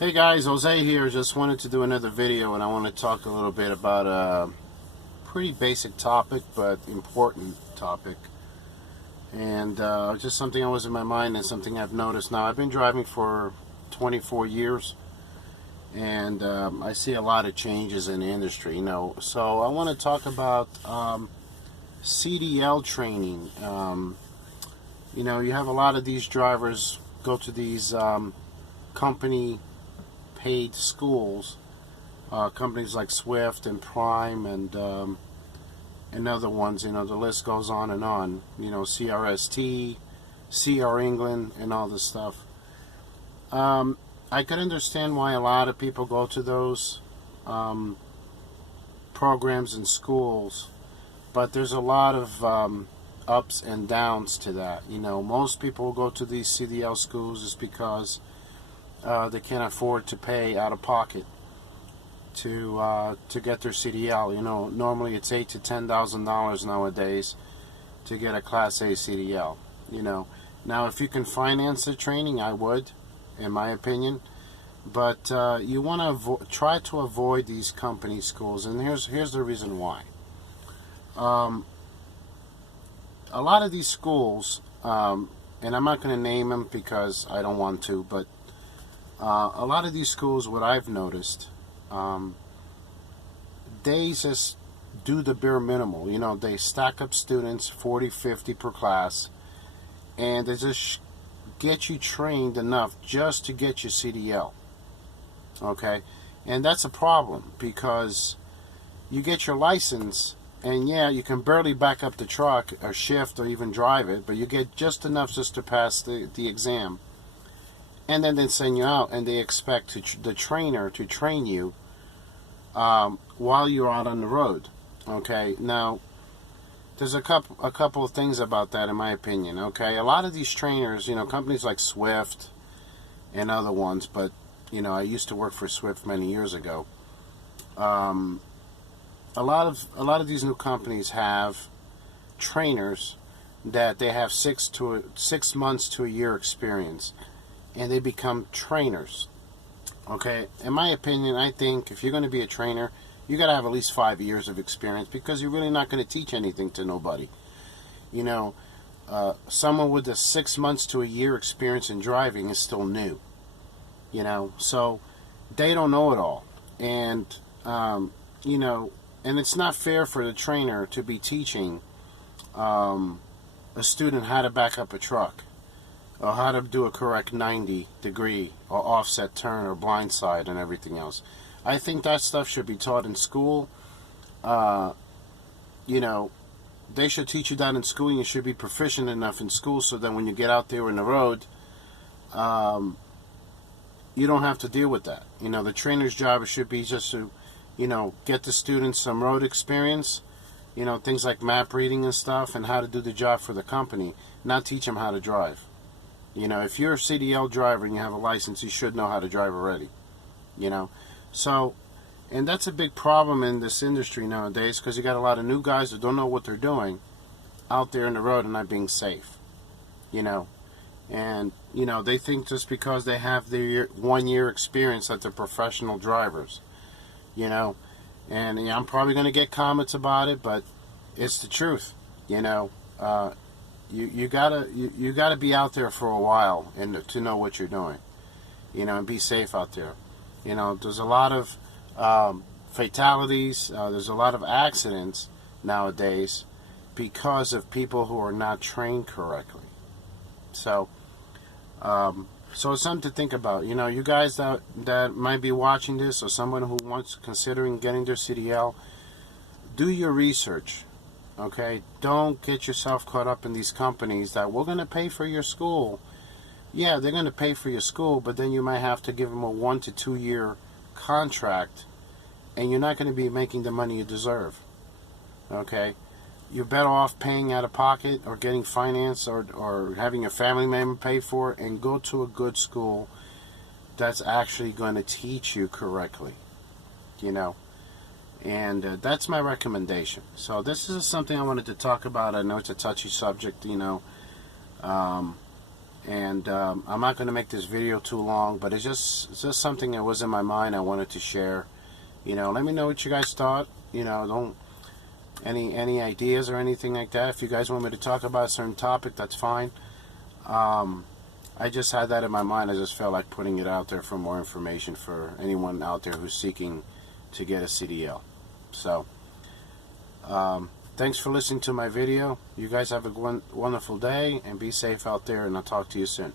Hey guys, Jose here. Just wanted to do another video, and I want to talk a little bit about a pretty basic topic but important topic, and just something that was in my mind and something I've noticed. Now, I've been driving for 24 years, and I see a lot of changes in the industry, so I want to talk about CDL training. You have a lot of these drivers go to these company paid schools, companies like Swift and Prime and other ones. The list goes on and on. CRST, CR England, and all this stuff. I can understand why a lot of people go to those programs and schools, but there's a lot of ups and downs to that. Most people go to these CDL schools just because they can't afford to pay out of pocket to get their CDL. Normally it's $8,000 to $10,000 nowadays to get a Class A CDL. Now if you can finance the training, I would, in my opinion. But you want to try to avoid these company schools, and here's the reason why. A lot of these schools, and I'm not going to name them because I don't want to, but a lot of these schools, what I've noticed, they just do the bare minimal. They stack up students, 40, 50 per class, and they just get you trained enough just to get your CDL. Okay? And that's a problem, because you get your license, and yeah, you can barely back up the truck or shift or even drive it, but you get just enough just to pass the exam. And then they send you out, and they expect the trainer to train you while you're out on the road. Okay, now there's a couple of things about that, in my opinion. Okay, a lot of these trainers, companies like Swift and other ones, but I used to work for Swift many years ago. A lot of these new companies have trainers that they have 6 months to a year experience, and they become trainers. Okay, in my opinion, I think if you're going to be a trainer, you got to have at least 5 years of experience, because you're really not going to teach anything to nobody. Someone with a 6 months to a year experience in driving is still new. So they don't know it all, and and it's not fair for the trainer to be teaching a student how to back up a truck, or how to do a correct 90-degree or offset turn or blindside and everything else. I think that stuff should be taught in school. They should teach you that in school, and you should be proficient enough in school so that when you get out there in the road, you don't have to deal with that. The trainer's job should be just to, get the students some road experience, things like map reading and stuff, and how to do the job for the company, not teach them how to drive. If you're a CDL driver and you have a license, you should know how to drive already. So, and that's a big problem in this industry nowadays, because you got a lot of new guys that don't know what they're doing out there in the road and not being safe. And they think just because they have their 1 year experience that they're professional drivers. And I'm probably going to get comments about it, but it's the truth. You gotta be out there for a while and to know what you're doing, and be safe out there. There's a lot of fatalities. There's a lot of accidents nowadays because of people who are not trained correctly. So it's something to think about. You guys that might be watching this, or someone who considering getting their CDL, do your research. Okay, don't get yourself caught up in these companies that we're going to pay for your school. Yeah, they're going to pay for your school, but then you might have to give them a 1 to 2 year contract, and you're not going to be making the money you deserve. Okay, you're better off paying out of pocket, or getting finance, or having a family member pay for it, and go to a good school that's actually going to teach you correctly. And that's my recommendation. So this is something I wanted to talk about. I know it's a touchy subject, And I'm not going to make this video too long, but it's just something that was in my mind I wanted to share. You know, let me know what you guys thought. You know, don't any ideas or anything like that. If you guys want me to talk about a certain topic, that's fine. I just had that in my mind. I just felt like putting it out there for more information for anyone out there who's seeking to get a CDL. So, thanks for listening to my video. You guys have a wonderful day and be safe out there, and I'll talk to you soon.